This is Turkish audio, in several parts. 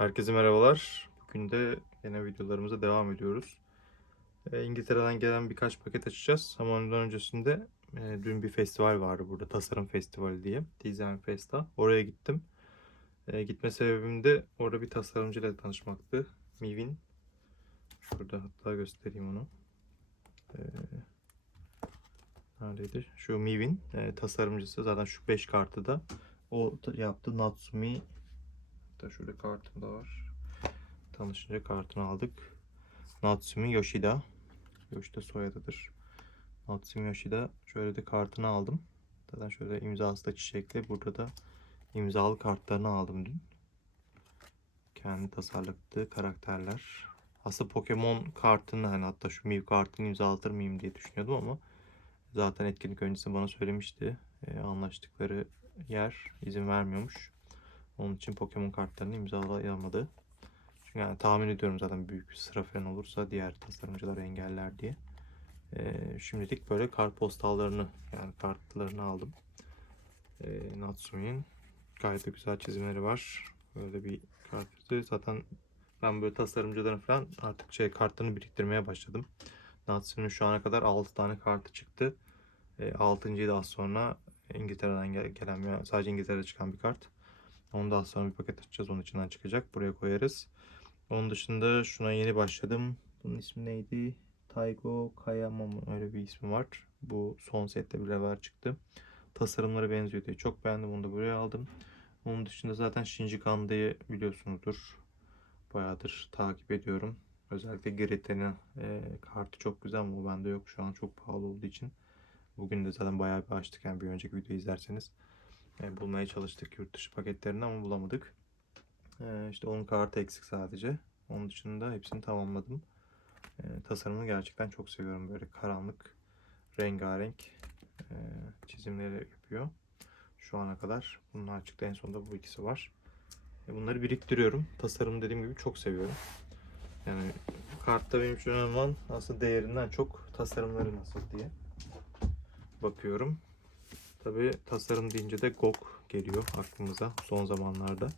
Herkese merhabalar. Bugün de yine videolarımıza devam ediyoruz. Ee, İngiltere'den gelen birkaç paket açacağız. Ama ondan öncesinde e, dün bir festival vardı burada. Tasarım Festivali diye. Design Festa. Oraya gittim. E, gitme sebebim de orada bir tasarımcıyla tanışmaktı. Mivin. Şurada hatta göstereyim onu. Ee, neredeydi? Şu Mivin e, tasarımcısı. Zaten şu 5 kartı da o yaptı. Natsumi Hatta şurada kartım da var. Tanışınca kartını aldık. Natsumi Yoshida. Yoshida soyadıdır. Natsumi Yoshida. Şöyle de kartını aldım. Zaten şöyle imzası da çiçekli. Burada da imzalı kartlarını aldım dün. Kendi tasarladığı karakterler. Aslında Pokemon kartını hani hatta şu Mew kartını imzalatır mıyım diye düşünüyordum ama zaten etkinlik öncesi bana söylemişti. Ee, anlaştıkları yer izin vermiyormuş. Onun için Pokemon kartlarını imzalayamadı. Çünkü yani tahmin ediyorum zaten büyük bir sıra falan olursa diğer tasarımcılar engeller diye. Ee, şimdilik böyle kartpostallarını yani kartlarını aldım. Ee, Natsumi'nin gayet güzel çizimleri var. Böyle bir kartı. Zaten ben böyle tasarımcıların falan artık şey kartlarını biriktirmeye başladım. Natsumi'nin şu ana kadar 6 tane kartı çıktı. E, 6.yı da az sonra İngiltere'den gel- gelen sadece İngiltere'de çıkan bir kart. Ondan sonra bir paket açacağız. Onun içinden çıkacak. Buraya koyarız. Onun dışında şuna yeni başladım. Bunun ismi neydi? Taigo Kayama mı? Öyle bir ismi var. Bu son sette beraber çıktı. Tasarımları benziyor diye çok beğendim. Onu da buraya aldım. Onun dışında zaten Shinji Kanda'yı biliyorsunuzdur. Bayağıdır takip ediyorum. Özellikle Greta'nın e, kartı çok güzel ama o bende yok. Şu an çok pahalı olduğu için. Bugün de zaten bayağı bir açtık. Yani bir önceki videoyu izlerseniz. E, bulmaya çalıştık yurt dışı paketlerini ama bulamadık. E, işte onun kartı eksik sadece. Onun dışında hepsini tamamladım. E, tasarımını gerçekten çok seviyorum. Böyle karanlık, rengarenk e, çizimleri yapıyor. Şu ana kadar. Bunlar çıktı. En sonunda bu ikisi var. E, bunları biriktiriyorum. Tasarım dediğim gibi çok seviyorum. Yani kartta benim için önemli olan aslında değerinden çok tasarımları nasıl diye bakıyorum. Tabi tasarım deyince de GOG geliyor aklımıza son zamanlarda.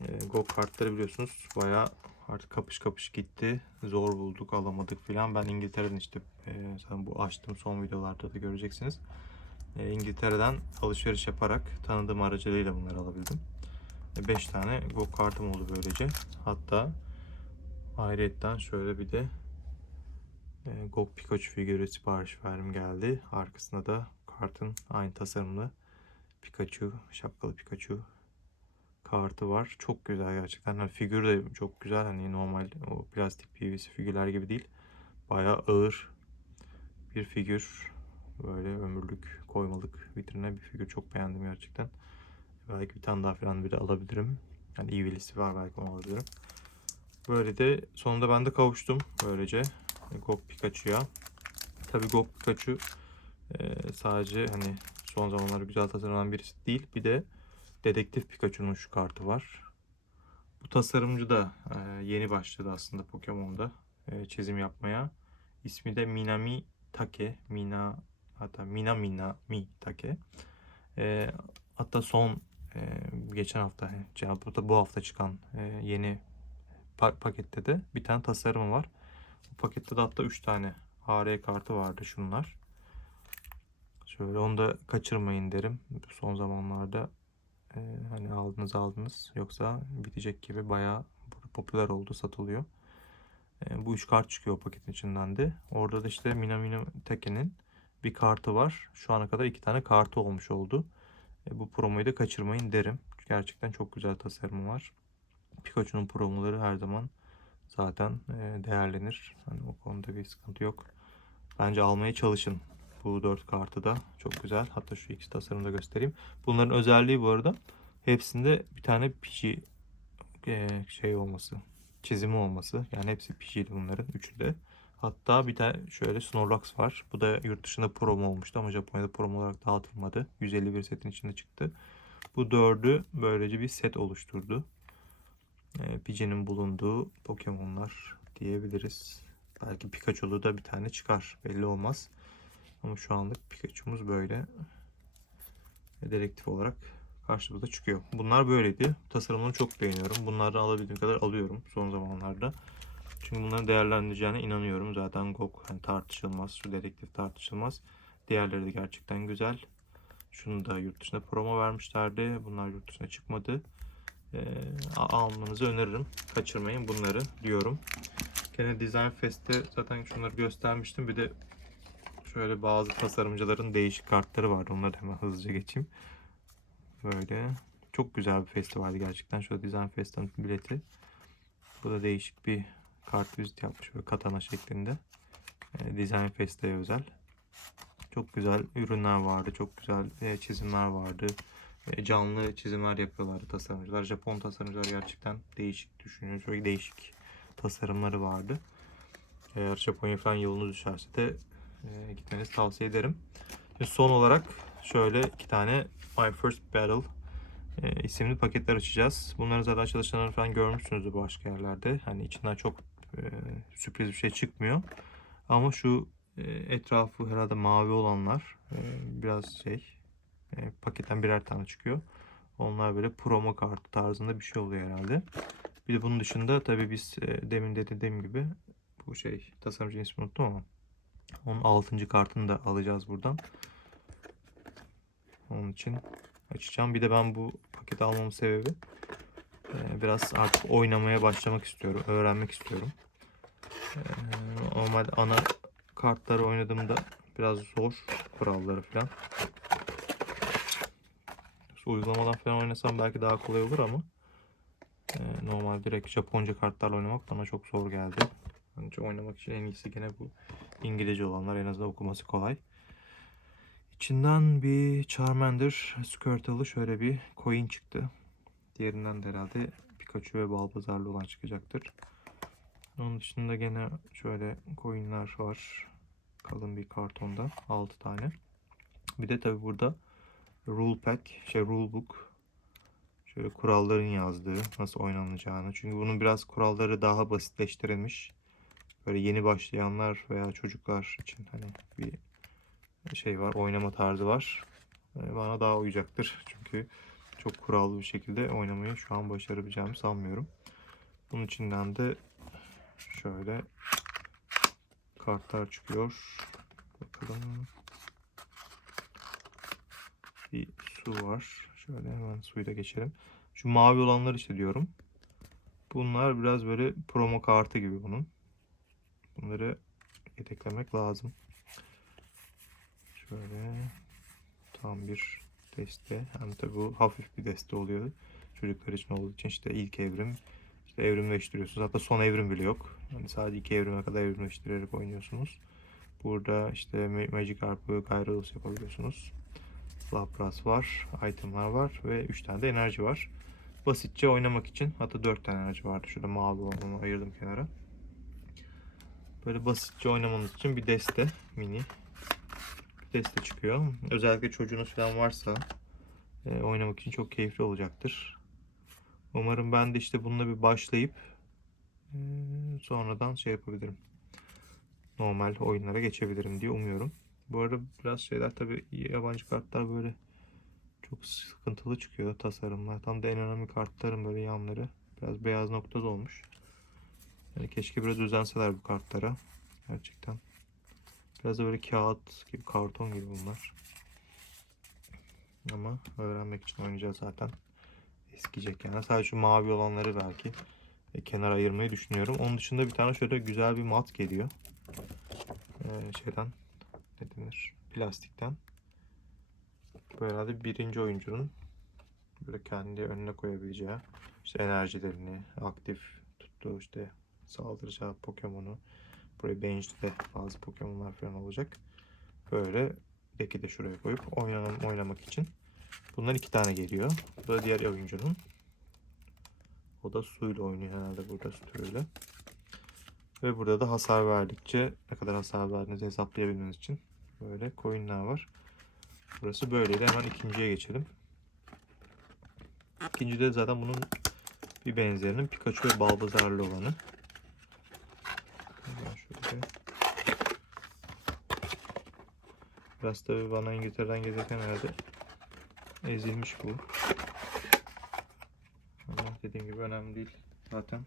E, GOG kartları biliyorsunuz bayağı artık kapış kapış gitti. Zor bulduk alamadık filan. Ben İngiltere'den işte e, bu açtığım son videolarda da göreceksiniz. E, İngiltere'den alışveriş yaparak tanıdığım aracılığıyla bunları alabildim. 5 tane GOG kartım oldu böylece. Hatta ayrıyetten şöyle bir de e, GOG Pikachu figürü sipariş verim geldi. Arkasında da kartın aynı tasarımlı Pikachu, şapkalı Pikachu kartı var. Çok güzel gerçekten. Hani figür de çok güzel. Hani normal o plastik PVC figürler gibi değil. Bayağı ağır bir figür. Böyle ömürlük koymalık vitrine bir figür. Çok beğendim gerçekten. Belki bir tane daha falan biri alabilirim. Yani Evil'isi var belki onu alabilirim. Böyle de sonunda ben de kavuştum böylece. Gok Pikachu'ya. Tabii Gok Pikachu ee, sadece hani son zamanlarda güzel tasarlanan birisi değil. Bir de Dedektif Pikachu'nun şu kartı var. Bu tasarımcı da e, yeni başladı aslında Pokemon'da e, çizim yapmaya. İsmi de Minami Take. Mina hatta Mina Mina Mi Take. E, hatta son e, geçen hafta cevap bu hafta çıkan e, yeni pa- pakette de bir tane tasarımı var. Bu pakette de hatta 3 tane AR kartı vardı şunlar. Şöyle onu da kaçırmayın derim. Son zamanlarda e, hani aldınız aldınız yoksa bitecek gibi bayağı popüler oldu satılıyor. E, bu üç kart çıkıyor o paketin içinden de. Orada da işte Minamino Teke'nin bir kartı var. Şu ana kadar iki tane kartı olmuş oldu. E, bu promoyu da kaçırmayın derim. Gerçekten çok güzel tasarımı var. Pikachu'nun promoları her zaman zaten e, değerlenir. Hani o konuda bir sıkıntı yok. Bence almaya çalışın. Bu dört kartı da çok güzel. Hatta şu iki tasarımı da göstereyim. Bunların özelliği bu arada hepsinde bir tane piji e, şey olması, çizimi olması. Yani hepsi pijiydi bunların üçü de. Hatta bir tane şöyle Snorlax var. Bu da yurt dışında promo olmuştu ama Japonya'da promo olarak dağıtılmadı. 151 setin içinde çıktı. Bu dördü böylece bir set oluşturdu. E, Piji'nin bulunduğu Pokemon'lar diyebiliriz. Belki Pikachu'lu da bir tane çıkar. Belli olmaz. Ama şu anlık Pikachu'muz böyle. Dedektif olarak karşımıza çıkıyor. Bunlar böyleydi. Tasarımını çok beğeniyorum. Bunlardan alabildiğim kadar alıyorum son zamanlarda. Çünkü bunların değerlendireceğine inanıyorum. Zaten GOG hani tartışılmaz. Şu dedektif tartışılmaz. Diğerleri de gerçekten güzel. Şunu da yurt dışında promo vermişlerdi. Bunlar yurt dışına çıkmadı. A- almanızı öneririm. Kaçırmayın bunları diyorum. Gene Design Fest'te zaten şunları göstermiştim. Bir de şöyle bazı tasarımcıların değişik kartları vardı. Onları hemen hızlıca geçeyim. Böyle. Çok güzel bir festivaldi gerçekten. Şöyle Design Fest'in bileti. Bu da değişik bir kart vizit yapmış. Böyle katana şeklinde. Ee, Design Fest'e özel. Çok güzel ürünler vardı. Çok güzel e, çizimler vardı. E, canlı çizimler yapıyorlardı tasarımcılar. Japon tasarımcılar gerçekten değişik düşünüyor. Çok değişik tasarımları vardı. Eğer Japonya falan yolunuz düşerse de e, gitmenizi tavsiye ederim. Ve son olarak şöyle iki tane My First Battle e, isimli paketler açacağız. Bunların zaten açılışlarını falan görmüşsünüzdür başka yerlerde. Hani içinden çok e, sürpriz bir şey çıkmıyor. Ama şu e, etrafı herhalde mavi olanlar e, biraz şey e, paketten birer tane çıkıyor. Onlar böyle promo kartı tarzında bir şey oluyor herhalde. Bir de bunun dışında tabii biz e, demin de dediğim gibi bu şey tasarımcı ismini unuttum ama onun 6. kartını da alacağız buradan. Onun için açacağım. Bir de ben bu paketi almamın sebebi biraz artık oynamaya başlamak istiyorum. Öğrenmek istiyorum. Normalde ana kartları oynadığımda biraz zor kuralları falan. Uygulamadan falan oynasam belki daha kolay olur ama normal direkt Japonca kartlarla oynamak bana çok zor geldi. Bence oynamak için en iyisi gene bu İngilizce olanlar en azından okuması kolay. İçinden bir Charmander, Squirtle'lı şöyle bir coin çıktı. Diğerinden de herhalde Pikachu ve Balbazar'lı olan çıkacaktır. Onun dışında gene şöyle coinler var. Kalın bir kartonda 6 tane. Bir de tabi burada rule pack, şey rule book. Şöyle kuralların yazdığı, nasıl oynanacağını. Çünkü bunun biraz kuralları daha basitleştirilmiş. Böyle yeni başlayanlar veya çocuklar için hani bir şey var, oynama tarzı var. Ee, Bana daha uyacaktır. Çünkü çok kurallı bir şekilde oynamayı şu an başarabileceğimi sanmıyorum. Bunun içinden de şöyle kartlar çıkıyor. Bakalım. Bir su var. Şöyle hemen suyu da geçelim. Şu mavi olanlar işte diyorum. Bunlar biraz böyle promo kartı gibi bunun. Bunları yedeklemek lazım. Şöyle tam bir deste. Hem tabi bu hafif bir deste oluyor. Çocuklar için olduğu için işte ilk evrim, işte evrimleştiriyorsunuz. Hatta son evrim bile yok. Yani sadece iki evrime kadar evrimleştirerek oynuyorsunuz. Burada işte Ma- Magikarp'ı Gyarados yapabiliyorsunuz. Lapras var, itemlar var ve 3 tane de enerji var. Basitçe oynamak için hatta 4 tane enerji vardı. Şurada mavi olanı ayırdım kenara. Böyle basitçe oynamanız için bir deste mini bir deste çıkıyor. Özellikle çocuğunuz falan varsa e, oynamak için çok keyifli olacaktır. Umarım ben de işte bununla bir başlayıp e, sonradan şey yapabilirim. Normal oyunlara geçebilirim diye umuyorum. Bu arada biraz şeyler tabi yabancı kartlar böyle çok sıkıntılı çıkıyor tasarımlar. Tam da en önemli kartların böyle yanları biraz beyaz nokta olmuş. Yani keşke biraz özenseler bu kartlara. Gerçekten. Biraz da böyle kağıt gibi, karton gibi bunlar. Ama öğrenmek için oynayacağız zaten. Eskiyecek yani. Sadece şu mavi olanları belki e, kenara ayırmayı düşünüyorum. Onun dışında bir tane şöyle güzel bir mat geliyor. Ee, şeyden ne denir? Plastikten. Bu herhalde birinci oyuncunun böyle kendi önüne koyabileceği işte enerjilerini aktif tuttuğu işte saldıracağı Pokemon'u buraya bench'te bazı Pokemon'lar falan olacak. Böyle deki de şuraya koyup oynanam oynamak için. Bundan iki tane geliyor. Bu da diğer oyuncunun. O da suyla oynuyor herhalde burada suyla. Ve burada da hasar verdikçe ne kadar hasar verdiğinizi hesaplayabilmeniz için böyle coinler var. Burası böyleydi. Hemen ikinciye geçelim. İkincide zaten bunun bir benzerinin Pikachu ve Balbazar'lı olanı. Şöyle. Biraz tabi bana İngiltere'den gelirken herhalde ezilmiş bu. gibi önemli değil. Zaten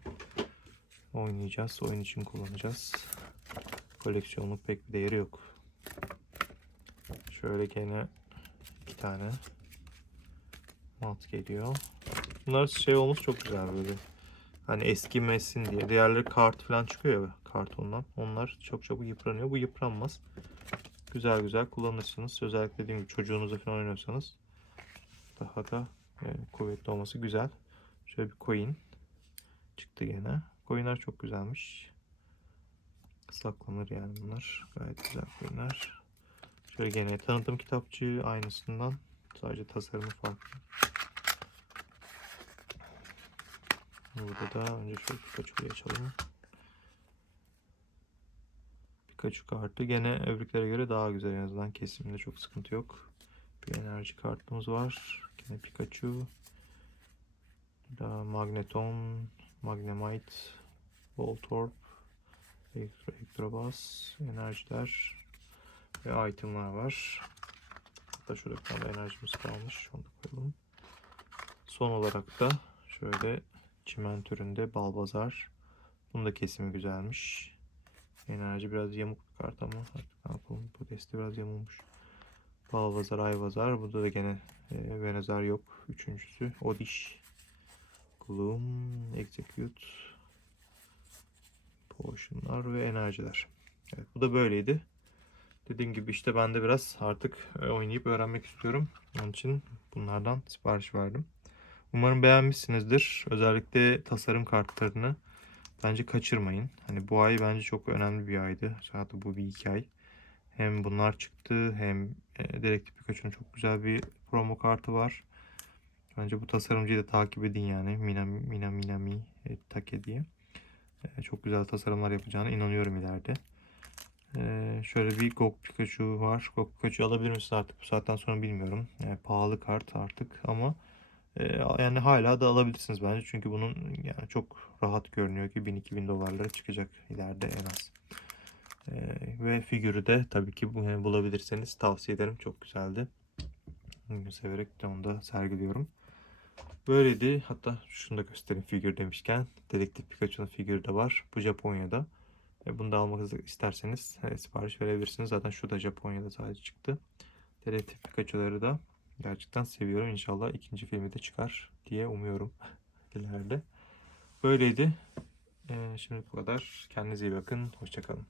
oynayacağız. Oyun için kullanacağız. Koleksiyonluk pek bir değeri yok. Şöyle gene iki tane mat geliyor. Bunlar şey olmuş çok güzel böyle. Hani eskimesin diye. Diğerleri kart falan çıkıyor ya kartondan. Onlar çok çabuk yıpranıyor. Bu yıpranmaz. Güzel güzel kullanırsınız. Özellikle dediğim gibi çocuğunuzla falan oynuyorsanız daha da e, kuvvetli olması güzel. Şöyle bir coin çıktı gene. Coinler çok güzelmiş. Saklanır yani bunlar. Gayet güzel coinler. Şöyle gene tanıtım kitapçığı aynısından. Sadece tasarımı farklı. Burada da önce şöyle Pikachu'yu açalım. Pikachu kartı gene öbürlere göre daha güzel en azından kesimde çok sıkıntı yok. Bir enerji kartımız var. Gene Pikachu. Da Magneton, Magnemite, Voltorb, Elektro, Elektrobus, enerjiler ve itemlar var. Hatta şurada bir enerjimiz kalmış. Onu da koyalım. Son olarak da şöyle çimen türünde Balbazar. Bunun da kesimi güzelmiş. Enerji biraz yamuk bir kart ama artık ne yapalım. Bu deste biraz yamulmuş. Balbazar, Ayvazar. Burada da gene e, Venezar yok. Üçüncüsü Odish. Gloom, Execute. Potionlar ve enerjiler. Evet bu da böyleydi. Dediğim gibi işte ben de biraz artık e, oynayıp öğrenmek istiyorum. Onun için bunlardan sipariş verdim. Umarım beğenmişsinizdir. Özellikle tasarım kartlarını bence kaçırmayın. Hani bu ay bence çok önemli bir aydı. Zaten bu bir iki ay. Hem bunlar çıktı hem e, Dedektif Pikachu'nun çok güzel bir promo kartı var. Bence bu tasarımcıyı da takip edin yani. Minami, Mina Minami e, Take diye. E, çok güzel tasarımlar yapacağına inanıyorum ileride. E, şöyle bir Gok Pikachu var. Gok Pikachu alabilir misiniz artık bu saatten sonra bilmiyorum. E, pahalı kart artık ama yani hala da alabilirsiniz bence. Çünkü bunun yani çok rahat görünüyor ki 1000-2000 dolarlara çıkacak ileride en az. Ve figürü de tabii ki bulabilirseniz tavsiye ederim. Çok güzeldi. Severek de onu da sergiliyorum. Böyleydi. Hatta şunu da göstereyim figür demişken. Dedektif Pikachu'nun figürü de var. Bu Japonya'da. E, bunu da almak isterseniz e, sipariş verebilirsiniz. Zaten şu da Japonya'da sadece çıktı. Dedektif Pikachu'ları da gerçekten seviyorum. İnşallah ikinci filmi de çıkar diye umuyorum ileride. Böyleydi. E, şimdi bu kadar. Kendinize iyi bakın. Hoşçakalın.